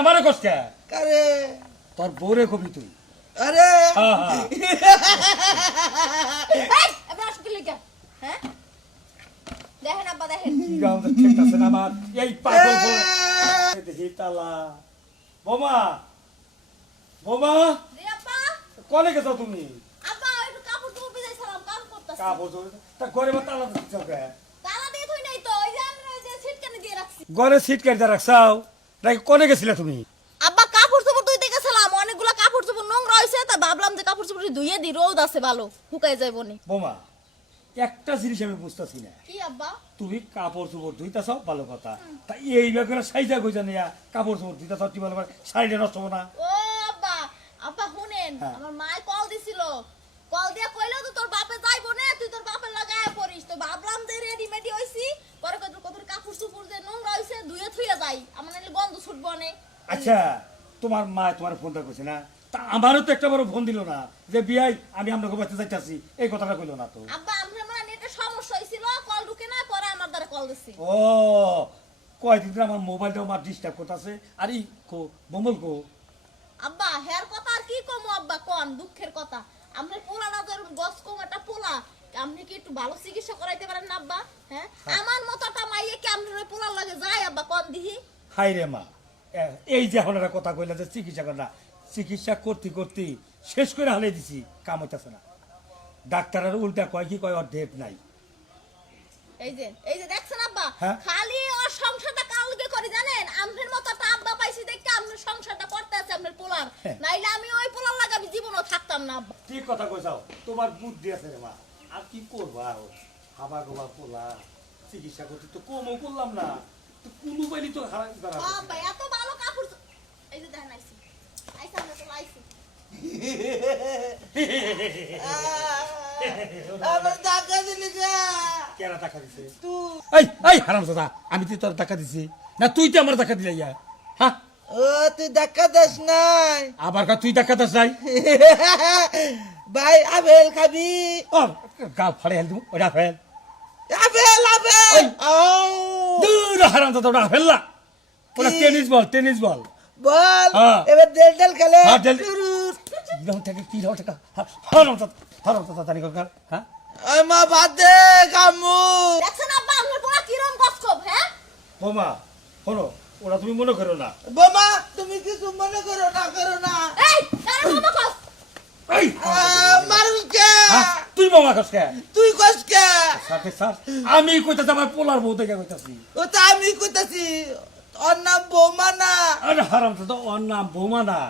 আমারে কষ্ট কারে তোর বউরে কবি তুই আরে হ্যাঁ হ্যাঁ এই এবার আসো কি লিখা হ্যাঁ দেখেন আব্বা দেখেন কি গাও ঠিক আছে না আমার এই পাগল বউ দেখি তালা বোমা বোমা জি আব্বা কোনে গেছো তুমি আব্বা একটু কাপড় চোপড় ভিজাইছিলাম কাম করতেছি কাপড় চোপড় তা ঘরে বা তালা দিচ্ছ কে তালা দিয়ে থই নাই তো ওই যে আমি ওই যে সিটকানে দিয়ে রাখছি ঘরে সিট কেটে রাখছাও নাকি কোনে গেছিলে তুমি আব্বা কাপড় চোপড় ধুইতে গেছিলাম অনেকগুলা কাপড় চোপড় নোংরা হইছে তা ভাবলাম যে কাপড় চোপড় ধুইয়ে দি রোদ আছে ভালো শুকায় যাইবো নি বোমা একটা জিনিস আমি বুঝতেছি না কি আব্বা তুমি কাপড় চোপড় ধুইতেছ ভালো কথা তা এই ব্যাপারে সাইজা কইছা নিয়া কাপড় চোপড় ধুইতেছ কি ভালো শাড়িটা নষ্ট হবো না ও আব্বা আব্বা শুনেন হ্যাঁ। আমার মা কল দিছিল কল দিয়া কইলো তো তোর বাপে যাইবো না তুই তোর বাপের লাগায় পড়িস তো ভাবলাম যে রেডিমেডি হইছি পরে কত কত কাপড় চোপড় যে নোংরা হইছে ধুয়ে থুইয়া যাই আমার নাইলে গন্ধ ছুটবো অনেক আচ্ছা তোমার মা তোমার ফোনটা করছে না তা আমারও তো একটা বড় ফোন দিল না যে বিয়াই আমি আপনাকে বাড়িতে যাইতেছি এই কথাটা কইলো না তো আব্বা আমার মানে নেটে সমস্যা হইছিল কল ঢুকে না পরে আমার দ্বারা কল দিছি ও কয়দিন ধরে আমার মোবাইলটাও আমার ডিস্টার্ব করতেছে আর ই কো বমল কো আব্বা হের কথা আর কি কমু আব্বা কোন দুঃখের কথা আমরা পোলা না ধর গস কম একটা পোলা আপনি কি একটু ভালো চিকিৎসা করাইতে পারেন না আব্বা হ্যাঁ আমার মতো একটা মাইয়ে কি আপনার পোলার লাগে যায় আব্বা কোন দিহি হাই রে মা এই যে এখন একটা কথা কইলা যে চিকিৎসা কর না চিকিৎসা করতে করতে শেষ করে হালে দিছি কাম হইতাছে না ডাক্তারের উল্টা কয় কি কয় ওর ডেট নাই এই যে দেখছেন আব্বা হ্যাঁ? খালি ওর সংসারটা কালকে করে জানেন আপনার মতো একটা আব্বা পাইছি দেখে আপনার সংসারটা করতে আছে আপনার পোলার হ্যাঁ। নাইলে আমি ওই পোলার লাগে আমি জীবনও থাকতাম না আব্বা ঠিক কথা কইছাও তোমার বুদ্ধি আছে রে মা আর কি করবা হাবা গোবা পোলা চিকিৎসা করতে তো কমও করলাম না তো কোনো বাইলি তো হারাই দাঁড়াবো আব্বা এত ভালো কাপড় এই যে দেখেন আইছি আমরা তো আইছি আমার টাকা দিলি কে কেরা টাকা দিছে তুই এই এই হারামজাদা আমি তো তোর টাকা দিছি না তুই তো আমার টাকা দিলে ইয়া হ্যাঁ ও তুই দেখা দাস নাই আবার কা তুই টাকা দাস নাই ভাই আপেল খাবি ও গাল ফাড়ে হেল তুমি ওটা ফেল আপেল আপেল ওই। ও দূর হারামজাদা ওটা ফেললা ওটা টেনিস বল বল হ্যাঁ। এবার দেল দেল খেলে হ্যাঁ, দেল- টুরুর। কি দাও টাকা হারামজাদা তানি কর হ্যাঁ ওই মা ভাত দে কামু দেখছেন আব্বা আপনার পোলা কিরম গসকব হ্যাঁ বোমা শোনো ওরা তুমি মনে করো না বোমা তুমি কিছু মনে করো না এই কারে মামা কস এই মানুষ কে হ্যাঁ, তুই বোমা কাছ কে তুই কস কে সাথে স্যার আমি কইতাছি আমার পোলার বউ থেকে কইতাছি ও তো আমি কইতাছি ওর নাম বোমা না আরে হারামজাদা ওর নাম বৌমা না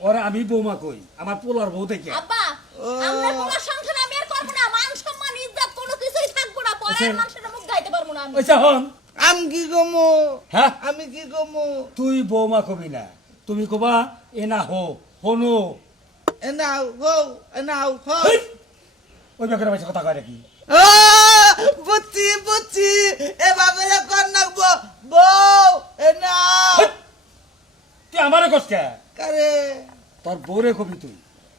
ওরা আমি বৌমা কই আমার পোলার বউ থেকে আব্বা ও। আপনার পোলার সংসার আমি আর করব না মান সম্মান ইজ্জত কোনো কিছুই থাকবো না পরের আচ্ছা। মানুষের মুখ গাইতে পারবো না আমি ওইসা হন আমি কি গমু হ্যাঁ আমি কি গমু তুই বৌমা কবি না তুমি কবা এ না হনু এনাও হো এনাও হো হেই! ওই ব্যাপারে বেশি কথা কয় নাকি বুঝছি এভাবে কর নাকবো বউ এনাও হেই! তুই আমারে কষ্ট কারে তোর বউরে কবি তুই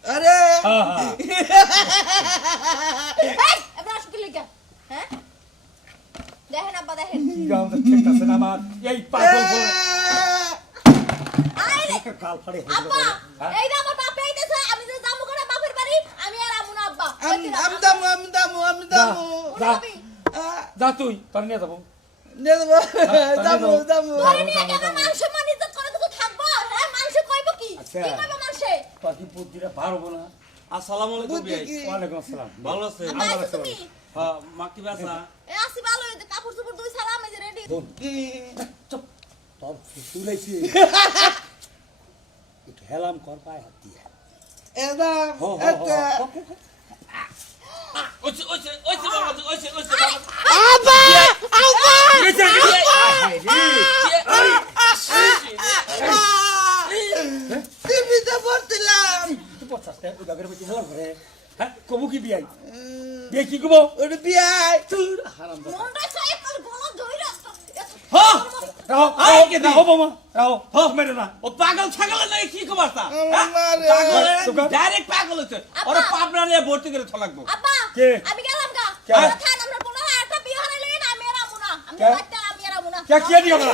আরে হ্যাঁ হ্যাঁ এই এবার আসো কি লিখা হ্যাঁ দেখেন আব্বা দেখেন কি গাও ঠিক আছে না আমার এই পাগল বউ আইরে কাল ফাড়ে হইল আব্বা হ্যাঁ এই যে আমার বাপ আইতেছে আমি যে যাবো করে বাপের বাড়ি আমি আর আমু না আব্বা আমি দামু যা যা তুই তোর নিয়ে যাবো দামু ধরে নিয়ে গেলে মান সম্মান ইজ্জত করে কিছু থাকবো হ্যাঁ মানুষ কইবো কি আচ্ছা। কি কইবো মানুষে তোর কি বুদ্ধিটা পারবো না আসসালামু আলাইকুম বুদ্ধি ভাই কি? ওয়ালাইকুম আসসালাম ভালো আছেন আব্বা আইছো তুমি হ্যাঁ মা কি বাসা এ আসি ভালো এই যে কাপড় চোপড় দুই সালাম এই যে রেডি চুপ তোর তুলাইছি একটু হেলাম কর পায়ে হাত দিয়ে এদাম হো এটা ওইছে বাবা ওইছে বাবা আবা আবা টিভিতে পড়ছিলাম কবু কি বিয়াই বিয়ে কি কব ওটা বিয়াই হারাম মনটা চাই তোর গলা ধইরা হ্যাঁ রাও আই কে দি? রাও বাবা রাও হো মেরে না ও পাগল ছাগল নাই কি খবর তা আমারে। ডাইরেক্ট পাগল হচ্ছে ওরে পাবনা নিয়ে ভর্তি করে থলাকবো আব্বা কে? আমি গেলাম গা কে? আমরা থান আমরা পোলা একটা বিয়ে হারাইলে না আমি আর আমু না আমি কে? বাচ্চা আমি আর আমু না কে কে দিও না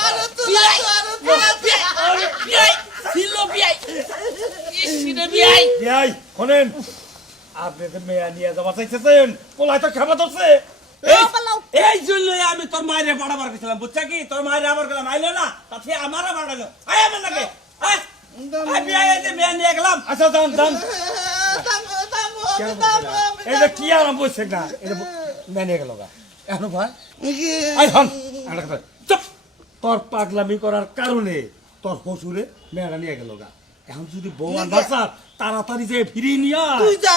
আরে তুলা আরে বিয়াই ছিল বিয়াই ইসিরে বিয়াই বিয়াই শোনেন আপনি তো মেয়া নিয়ে যাওয়া চাইতেছেন পোলায় তো খাবার ধরছে এই এই জন্যই আমি তোর মায়ের পাড়াবার গেছিলাম বুঝছা কি তোর মায়ের আবার গেলাম আইলো না তাতে আমারও বাড়ালো আয় আমার নাকি আয় বিয়াই এসে মেয়ে নিয়ে গেলাম আচ্ছা যান যান থামো থামো কেন থামো বলছেন? এটা কি আরাম বলছে না এটা মেনে গেল গা এখন ভাই আই হন একটা কথা, চুপ তোর পাগলামি করার কারণে তোর শ্বশুরে মেয়েরা নিয়ে গেল গা এখন যদি বউ আর বাচ্চা তাড়াতাড়ি যে ফিরিয়ে নিয়ে আয়। তুই যা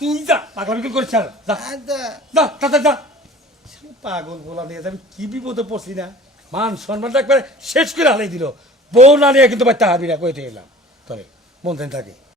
তুই যা পাগলামি কি করছিস আর? যা আচ্ছা যা তাড়াতাড়ি যা পাগল বলা নিয়ে যাবি কি বিপদে পড়ছি না মান সম্মানটা একবারে শেষ করে হালাই দিল বউ না নিয়ে কিন্তু বাচ্চা হাবি না কইতে এলাম তোরে মন থাকে